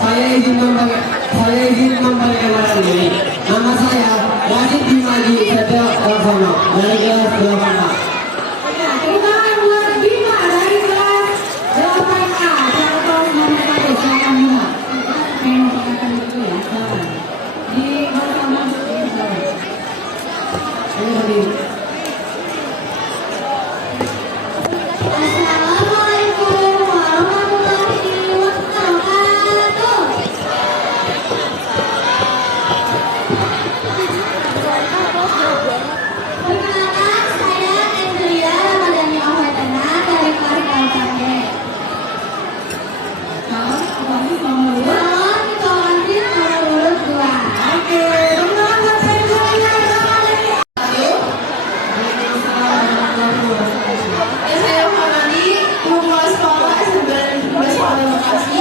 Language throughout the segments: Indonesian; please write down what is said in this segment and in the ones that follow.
saya izin memperkenalkan diri. Nama saya Wajib Bimadi Seto Laksono dari kelas 8A. Terima buat Bima dari kelas 8A. Jangan terus menikmati silakan Bima. Main silakan dulu ya. Silakan. Di bersama silakan. Ayo berdiri. Assalamualaikum warahmatullahi wabarakatuh. Perkenalkan, saya Andrea Ramadhani Ahmadana dari kelas 8B. Calon ketua nomor urut 2. Oke, teman-teman buat Andrea Ramadhani. Ya, saya Muhammadi, guru kelas sekolah SMP 12 Kota Bekasi,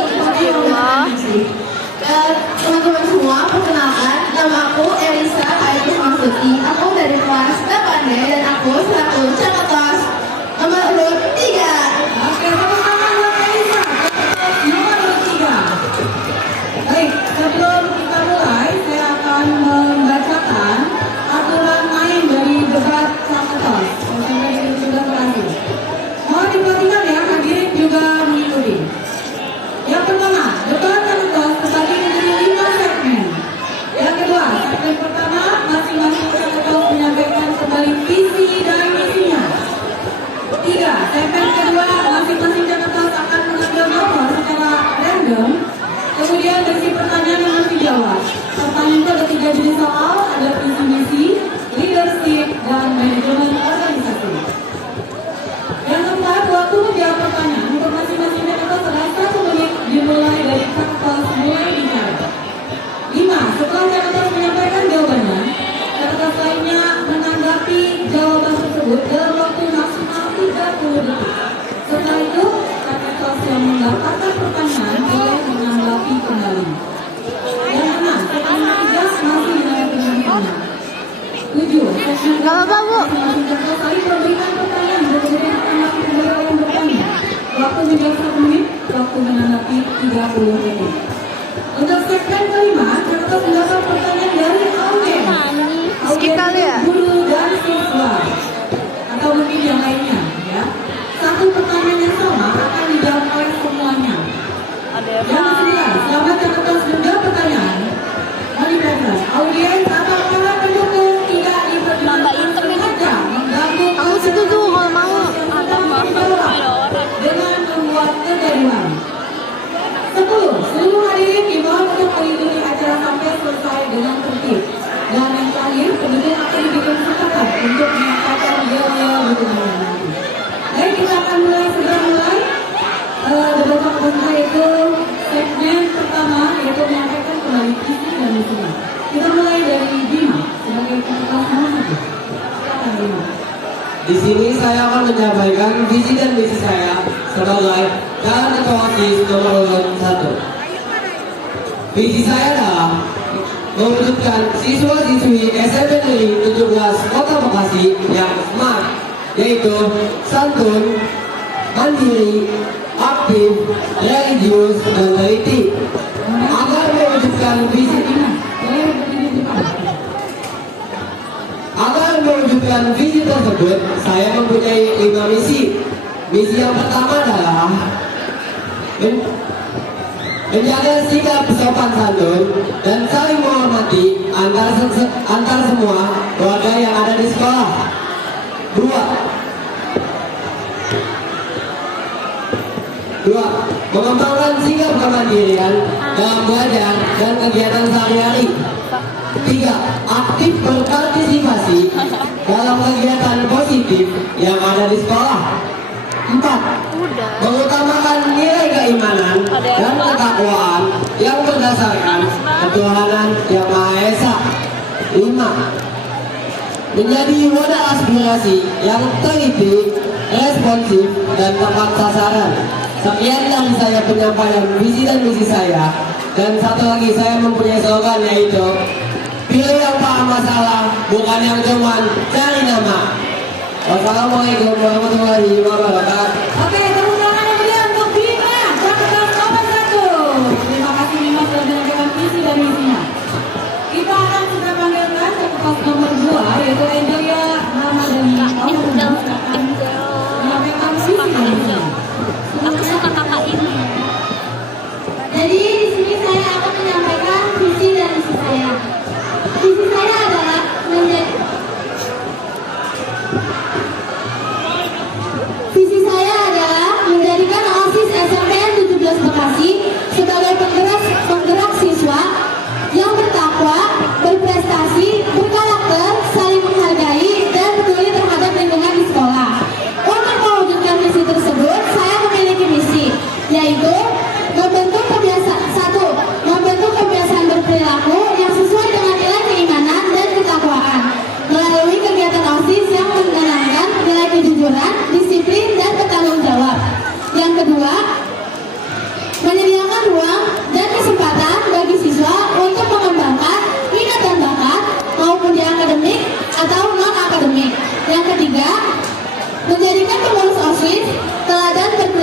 dan teman-teman semua, perkenalkan, nama aku Elisa Ayu Masuti. Aku dari kelas 8D dan aku selaku calon kelas nomor urut 3. Oke, teman-teman buat Elisa, nomor urut 3. Baik, sebelum kita mulai, saya akan membacakan aturan main dari debat satu kelas. Sampai ini sudah berakhir. Mohon diperhatikan ya, hadirin juga mengikuti. Yang pertama, debat satu kelas terbagi menjadi 5 segmen. Yang kedua, segmen pertama, masing-masing satu kelas menyampaikan kembali visi dan misinya. 3, segmen kedua, masing-masing satu kelas akan mengambil nomor secara random. Kemudian berisi pertanyaan yang harus dijawab. Pertanyaan itu ada 3 jenis soal, ada visi misi, leadership, dan manajemen organisasi. Yang keempat, waktu menjawab pertanyaan untuk masing-masing kelas adalah 1 menit dimulai dari kelas mulai bicara. 5, setelah kelas menyampaikan jawabannya, kelas lainnya menanggapi jawaban tersebut dalam waktu maksimal 30 detik. Setelah itu, kelas yang mendapatkan pertanyaan boleh menanggapi kembali. Yang 6, segmen 3 masih menanggapi pertanyaan. 7, segmen Gak apa-apa, Bu. masing-masing kelas saling memberikan pertanyaan dan kemudian menanggapi kembali oleh yang bertanya. Waktu menjawab 1 menit, waktu menanggapi 30 detik. Untuk segmen kelima, kelas mendapat pertanyaan dari audiens. Skip kali ya? Guru dan siswa atau mungkin yang lainnya ya. Satu pertanyaan yang sama akan dijawab oleh semuanya. Yang kedua, selama catatan sudah pertanyaan, mari perhatikan, audiens atau para pendukung tidak diperbolehkan sengaja mengganggu Aku setuju kalau mau. dengan membuat kegaduhan. 10, seluruh hadirin dimohon untuk melindungi acara sampai selesai dengan tertib. Dan yang terakhir, penduduk akan diberikan kesempatan untuk menyampaikan yel-yel dukungan nanti. Baik, kita akan segera mulai debat pertama, yaitu segmen pertama, yaitu menyampaikan kembali visi dan misinya. Kita mulai dari Bima sebagai ketua nomor 1. Silakan Bima. Di sini saya akan menyampaikan visi dan misi saya sebagai calon ketua OSIS nomor urut 1. Visi saya adalah mewujudkan siswa-siswi SMP Negeri 17 Kota Bekasi yang smart, yaitu santun, mandiri, aktif, religius, dan teliti. Agar mewujudkan visi tersebut, saya mempunyai 5 misi. Misi yang pertama adalah menjaga sikap sopan santun dan saling menghormati antar semua warga yang ada di sekolah. 2. Mengembangkan sikap kemandirian dalam belajar dan kegiatan sehari-hari. 3. Aktif berpartisipasi dalam kegiatan positif yang ada di sekolah. 4. Mengutamakan nilai keimanan dan ketakwaan yang berdasarkan ketuhanan Yang Maha Esa. 5. Menjadi wadah aspirasi yang teliti, responsif, dan tepat sasaran. Sekian dari saya penyampaian visi dan misi saya. Dan satu lagi, saya mempunyai slogan, yaitu pilih yang paham masalah, bukan yang cuman cari nama. Wassalamualaikum warahmatullahi wabarakatuh. Oke, tepuk tangan yang meriah untuk Bima, calon nomor 1. Terima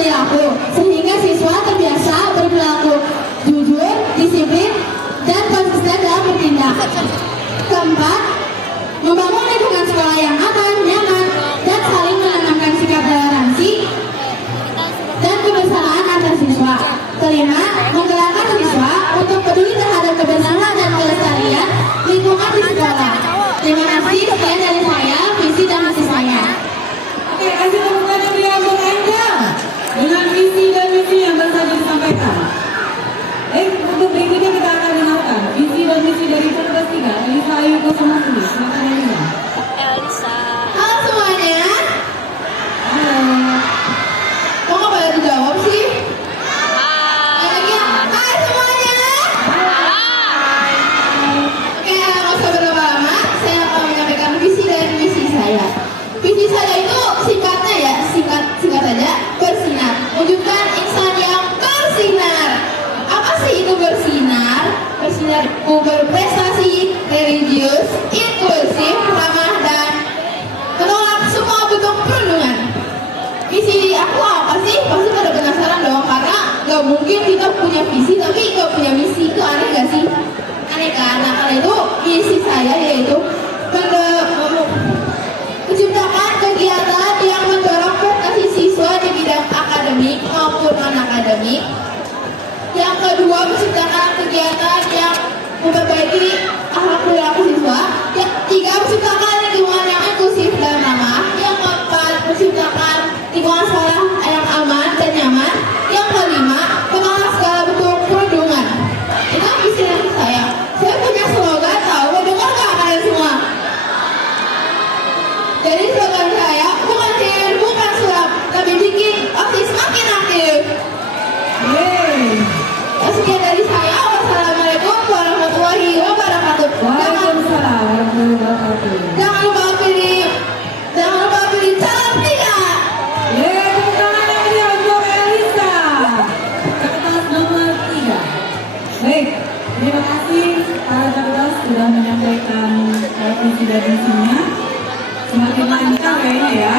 berperilaku, sehingga siswa terbiasa berperilaku jujur, disiplin, dan konsisten dalam bertindak. Keempat, membangun lingkungan sekolah yang aman, nyaman, dan saling menanamkan sikap toleransi dan kebersamaan antar siswa. Kelima, menggerakkan siswa untuk peduli terhadap kebersihan dan kelestarian lingkungan di sekolah. Terima kasih, sekian dari saya, visi dan misi saya. Oke, kasih tepuk tangan yang meriah untuk Angel dengan visi dan misi yang baru saja disampaikan. Untuk berikutnya kita akan dengarkan visi dan misi dari Fakultas 3, Elisa Ayu Kosomasuli. Silakan Elisa. Elisa. Halo semuanya, Halo. kok nggak pada dijawab sih? Lagi ya, hai semuanya. Oke, nggak usah berlama-lama, saya akan menyampaikan visi dan misi saya. Visi saya itu singkatnya ya, singkat aja, bersinar. Wujudkan insan yang bersinar. Apa sih itu bersinar? Bersinar itu berprestasi, religius, inklusif, ramah, dan menolak semua bentuk perundungan. Visi aku apa sih? Pasti pada penasaran dong, karena gak mungkin kita punya visi tapi gak punya misi. Itu aneh gak sih? Aneh kan? Nah, karena itu misi saya yaitu menciptakan kegiatan yang mendorong prestasi siswa di bidang akademik maupun non-akademik. Yang kedua, menciptakan kegiatan yang memperbaiki akhlak perilaku siswa. Yang ketiga, menciptakan lingkungan yang inklusif dan ramah. Yang keempat, menciptakan lingkungan sekolah yang aman dan nyaman. Yang kelima, menolak segala bentuk perundungan. Itu visi saya. Saya punya slogan, tahu dengar nggak kalian semua? Jadi slogan saya bukan sihir, bukan sulap, tapi bikin OSIS makin aktif. Yeay. Sekian dari saya. Wassalamualaikum warahmatullahi wabarakatuh. Waalaikumsalam warahmatullahi wabarakatuh. Jangan lupa pilih calon 3. Yeay, tepuk tangan yang meriah untuk Elisa. Fakultas nomor 3. Baik, terima kasih para fakultas sudah menyampaikan visi dan misinya. Semakin lancar kayaknya ya.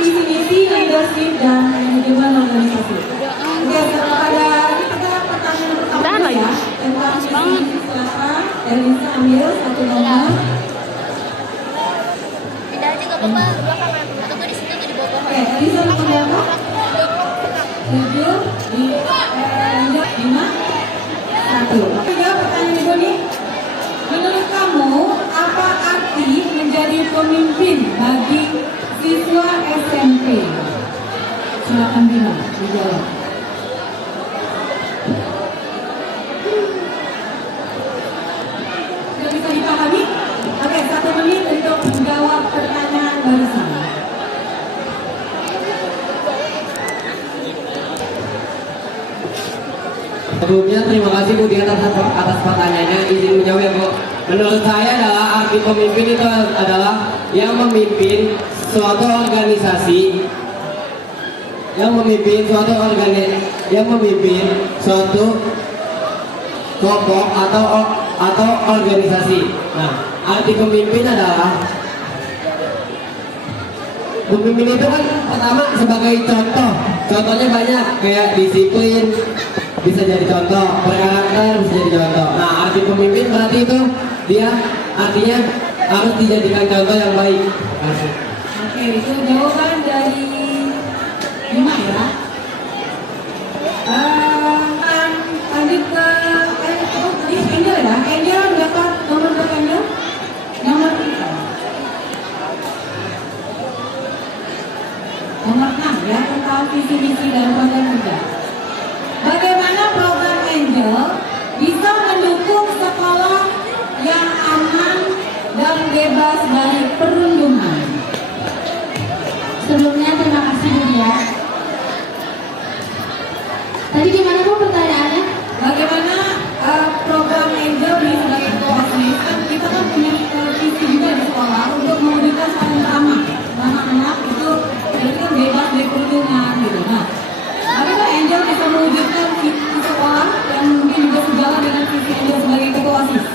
Visi misi, leadership, dan manajemen organisasi. Oke, setelah ada kita pertanyaan pertama ya tentang visi misi, silakan Elisa ambil satu nomor. Pindah aja gak apa-apa, belakangan. Atau gue di situ tuh di bawah pohon. Oke, Elisa nomor berapa? 7 di 5 1. Tiga pertanyaan ibu nih. Menurut kamu apa arti menjadi pemimpin bagi siswa SMP? Silakan Bima dijawab. Sudah bisa dipahami? Oke, 1 menit untuk menjawab pertanyaan barusan. Sebelumnya terima kasih Bu Dia atas pertanyaannya. Izin menjawab ya Bu. Menurut saya adalah arti pemimpin itu adalah yang memimpin suatu organisasi, yang memimpin suatu kelompok atau organisasi. Nah, arti pemimpin adalah pemimpin itu kan pertama sebagai contoh. Contohnya banyak kayak disiplin, bisa jadi contoh, berkarakter bisa jadi contoh. Nah, arti pemimpin berarti itu dia artinya harus dijadikan contoh yang baik. Oke, itu jawaban dari Bima ya. Lanjut ke tadi Angel ya. Angel berapa nomor berapa Angel? Nomor 3. Nomor 6 ya, tentang visi misi dan program kerja. Bagaimana program Angel bisa mendukung sekolah yang aman dan bebas dari perundungan? Sebelumnya terima kasih Bu Dia. Tadi gimana Bu pertanyaannya? Bagaimana program Angel di sebagai ketua OSIS, kan kita kan punya visi juga di sekolah untuk mewujudkan sekolah yang ramah. Anak-anak itu jadi kan bebas dari perundungan gitu. Nah, bagaimana Angel bisa mewujudkan visi sekolah yang mungkin juga sejalan dengan visi Angel sebagai ketua OSIS?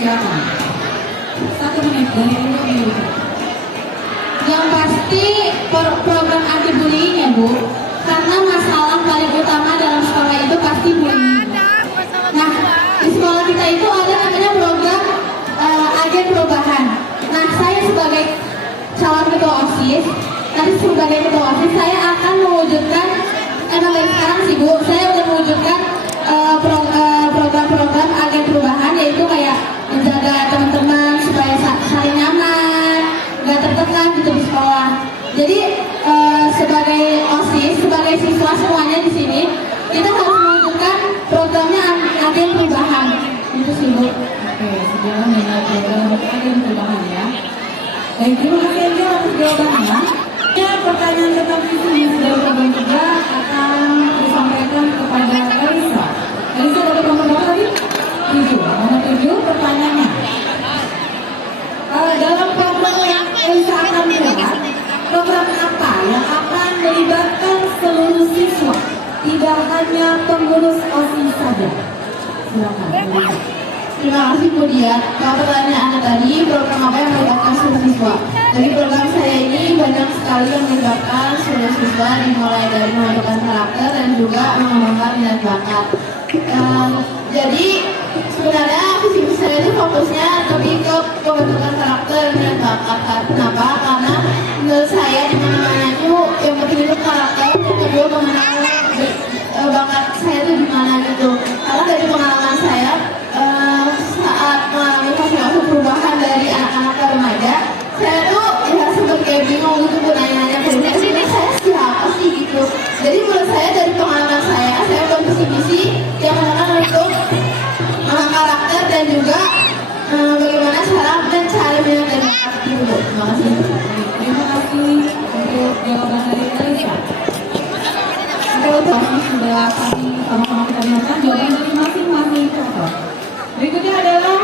Silakan. 1 menit. dari Indo Amerika? Yang pasti program anti bullying ya Bu, karena masalah paling utama dalam sekolah itu pasti bullying. Nah, di sekolah kita itu ada namanya program agen perubahan. Nah, saya sebagai calon ketua OSIS, nanti sebagai ketua OSIS saya akan mewujudkan, dari sekarang sih Bu, saya udah mewujudkan program-program agen perubahan, yaitu kayak menjaga teman-teman supaya saling nyaman, nggak tertekan gitu di sekolah. Jadi sebagai OSIS, sebagai siswa semuanya di sini, kita harus mewujudkan programnya agen perubahan. Itu sih Bu. Oke, sejalan dengan program agen perubahan ya. Baik, terima kasih Angel atas jawabannya. Ya, pertanyaan tentang visi misi dari program kerja akan disampaikan kepada Elisa. Elisa dapat nomor berapa tadi? 7. Nomor 7 pertanyaannya. Dalam program yang Elisa akan mendapat, program apa yang akan melibatkan seluruh siswa, tidak hanya pengurus OSIS saja? Silakan. Elisa. Terima kasih Bu Dia. Kalau pertanyaannya tadi, program apa yang melibatkan seluruh siswa? Dari program saya ini banyak sekali yang melibatkan seluruh siswa, dimulai dari membentukkan karakter dan juga mengembangkan minat bakat. Jadi sebenarnya visi misi saya itu fokusnya lebih ke pembentukan karakter dan minat bakat. Kenapa? Karena menurut saya di mana-mana itu yang penting itu karakter, yang kedua bagaimana bakat saya itu di mana gitu. Karena dari pengalaman saya saat mengalami fase-fase perubahan dari anak-anak ke remaja, saya tuh ya sempat kayak bingung gitu Bu, nanya-nanya ke dunia, ini saya siapa sih gitu. Jadi menurut saya dari pengalaman saya buat visi-misi yang menekan untuk karakter dan juga bagaimana cara mencari minat dan bakat itu Bu. Terima kasih. Terima kasih untuk jawaban dari Elisa. Sekarang sudah kami sama-sama kita dengarkan jawaban dari masing-masing kelompok. Berikutnya adalah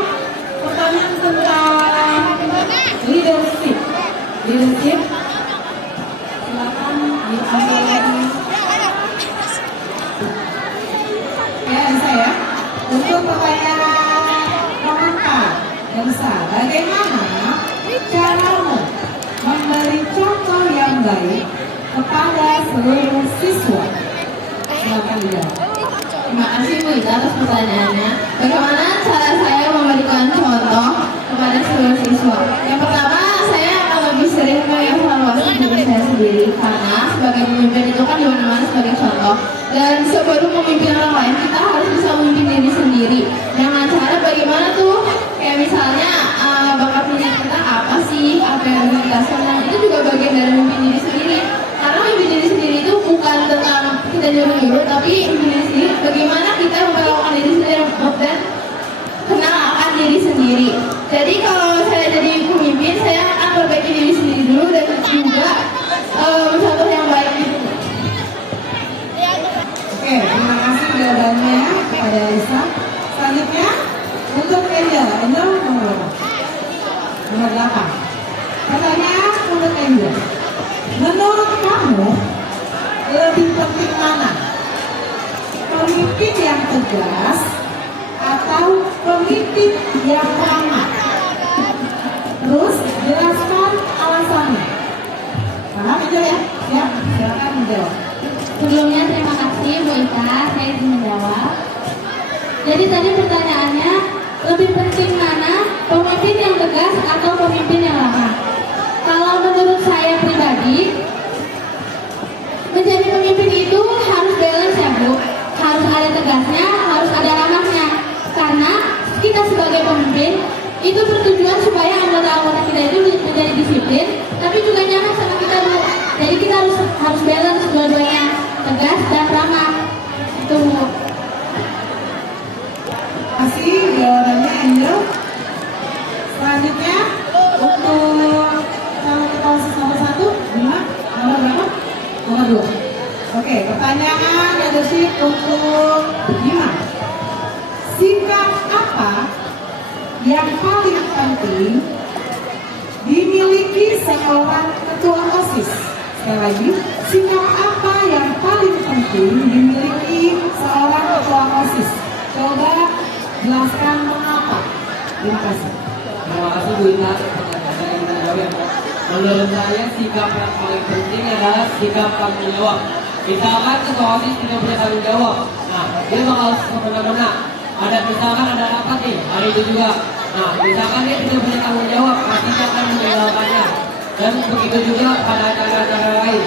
pertanyaan tentang leadership. Leadership, silakan diambil lagi. Ya, Elisa ya. Untuk pertanyaan nomor 4, Elisa, bagaimana caramu memberi contoh yang baik kepada seluruh siswa? Silakan dijawab. Terima kasih Bu Ita atas pertanyaannya. Bagaimana cara saya memberikan contoh kepada seluruh siswa? Yang pertama, saya akan lebih sering mengevaluasi diri saya sendiri, karena sebagai pemimpin itu kan dimana-mana sebagai contoh. Dan sebelum memimpin orang lain, kita harus bisa memimpin diri sendiri. Dengan cara bagaimana tuh? Kayak misalnya bakat minat kita apa sih? Apa yang harus kita senang? Itu juga bagian dari memimpin diri sendiri. Karena memimpin diri sendiri itu bukan tentang kita nyuruh-nyuruh, tapi memimpin diri sendiri bagaimana kita memperlakukan diri sendiri dan kenal akan diri sendiri. Jadi kalau saya jadi pemimpin, saya akan perbaiki diri sendiri dulu dan juga contoh yang baik gitu. Oke, terima kasih jawabannya kepada Elisa. Selanjutnya untuk Angel. Angel nomor berapa? Nomor 8. Pertanyaan untuk Angel. Menurut kamu lebih penting mana? Pemimpin yang tegas atau pemimpin yang ramah? Terus jelaskan alasannya. Paham aja ya? Ya, silakan menjawab. Sebelumnya terima kasih Bu Ita, saya izin menjawab. Jadi tadi pertanyaannya, lebih penting mana pemimpin yang tegas atau pemimpin yang ramah? Kalau menurut saya pribadi, menjadi pemimpin itu harus balance ya Bu. Harus ada tegasnya, harus ada ramahnya. Karena kita sebagai pemimpin itu bertujuan supaya anggota-anggota kita itu menjadi disiplin, tapi juga nyaman sama kita Bu. Jadi kita harus balance dua-duanya, tegas dan ramah. Itu Bu. Terima kasih jawabannya Angel. Selanjutnya untuk calon ketua OSIS nomor 1, Bima, nomor berapa? Nomor 2. Oke, pertanyaan leadership untuk Bima. Sikap apa yang paling penting dimiliki seorang ketua OSIS? Sekali lagi, sikap apa yang paling penting dimiliki seorang ketua OSIS? Coba jelaskan mengapa. Terima kasih. Terima kasih Bu Ita. jawabnya. Menurut saya sikap yang paling penting adalah sikap tanggung jawab. Misalkan ketua OSIS tidak punya tanggung jawab, nah dia bakal semena-mena. Misalkan ada rapat nih hari itu juga. Nah misalkan dia tidak punya tanggung jawab, pasti dia akan meninggalkannya. Dan begitu juga pada acara-acara lain.